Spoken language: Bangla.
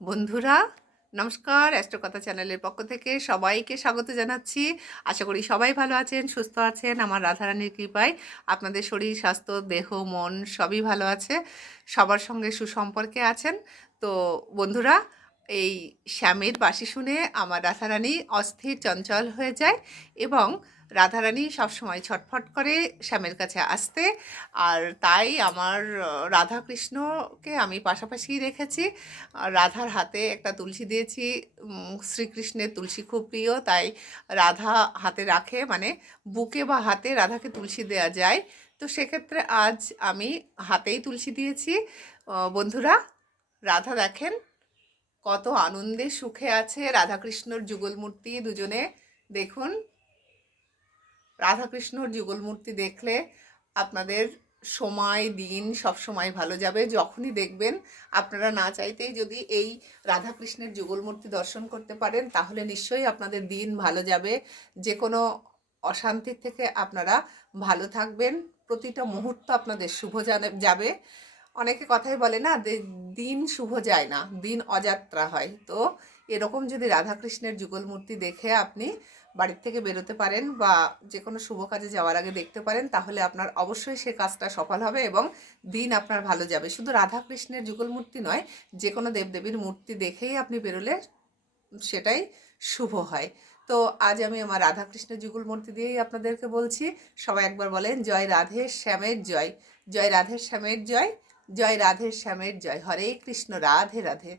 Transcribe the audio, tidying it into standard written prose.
বন্ধুরা, নমস্কার। অ্যাস্ট্রোকথা চ্যানেলের পক্ষ থেকে সবাইকে স্বাগত জানাচ্ছি। আশা করি সবাই ভালো আছেন, সুস্থ আছেন। আমার রাধারানীর কৃপায় আপনাদের শরীর স্বাস্থ্য দেহ মন সবই ভালো আছে, সবার সঙ্গে সুসম্পর্কে আছেন। তো বন্ধুরা, এই শ্যামের বাঁশি শুনে আমার রাধারানী অস্থির চঞ্চল হয়ে যায় এবং রাধারানী সবসময় ছটফট করে শ্যামের কাছে আসতে। আর তাই আমার রাধাকৃষ্ণকে আমি পাশাপাশি রেখেছি। রাধার হাতে একটা তুলসী দিয়েছি। শ্রীকৃষ্ণের তুলসী খুব প্রিয়, তাই রাধা হাতে রাখে, মানে বুকে বা হাতে রাধাকে তুলসী দেওয়া যায়। তো সেক্ষেত্রে আজ আমি হাতেই তুলসী দিয়েছি। বন্ধুরা, রাধা দেখেন কত আনন্দে সুখে আছে। রাধাকৃষ্ণর যুগল মূর্তি দুজনে দেখুন। রাধাকৃষ্ণর যুগল মূর্তি দেখলে আপনাদের সময় দিন সব সময় ভালো যাবে। যখনই দেখবেন, আপনারা না চাইতেই যদি এই রাধাকৃষ্ণের যুগল মূর্তি দর্শন করতে পারেন, তাহলে নিশ্চয়ই আপনাদের দিন ভালো যাবে। যে কোনো অশান্তির থেকে আপনারা ভালো থাকবেন। প্রতিটা মুহূর্ত আপনাদের শুভ যাবে। অনেকে কথাই বলে না, দিন শুভ যায় না, দিন অযাত্রা হয়। তো এরকম যদি রাধাকৃষ্ণের যুগল মূর্তি দেখে আপনি বাড়ির থেকে বেরোতে পারেন বা যে কোনো শুভ কাজে যাওয়ার আগে দেখতে পারেন, তাহলে আপনার অবশ্যই সে কাজটা সফল হবে এবং দিন আপনার ভালো যাবে। শুধু রাধাকৃষ্ণের যুগল মূর্তি নয়, যে কোনো দেবদেবীর মূর্তি দেখেই আপনি বেরোলে সেটাই শুভ হয়। তো আজ আমি আমার রাধাকৃষ্ণের যুগল মূর্তি দিয়েই আপনাদেরকে বলছি। সবাই একবার বলেন, জয় রাধে শ্যামের জয়, জয় রাধে শ্যামের জয়, জয় রাধে শ্যামের জয়। হরে কৃষ্ণ, রাধে রাধে।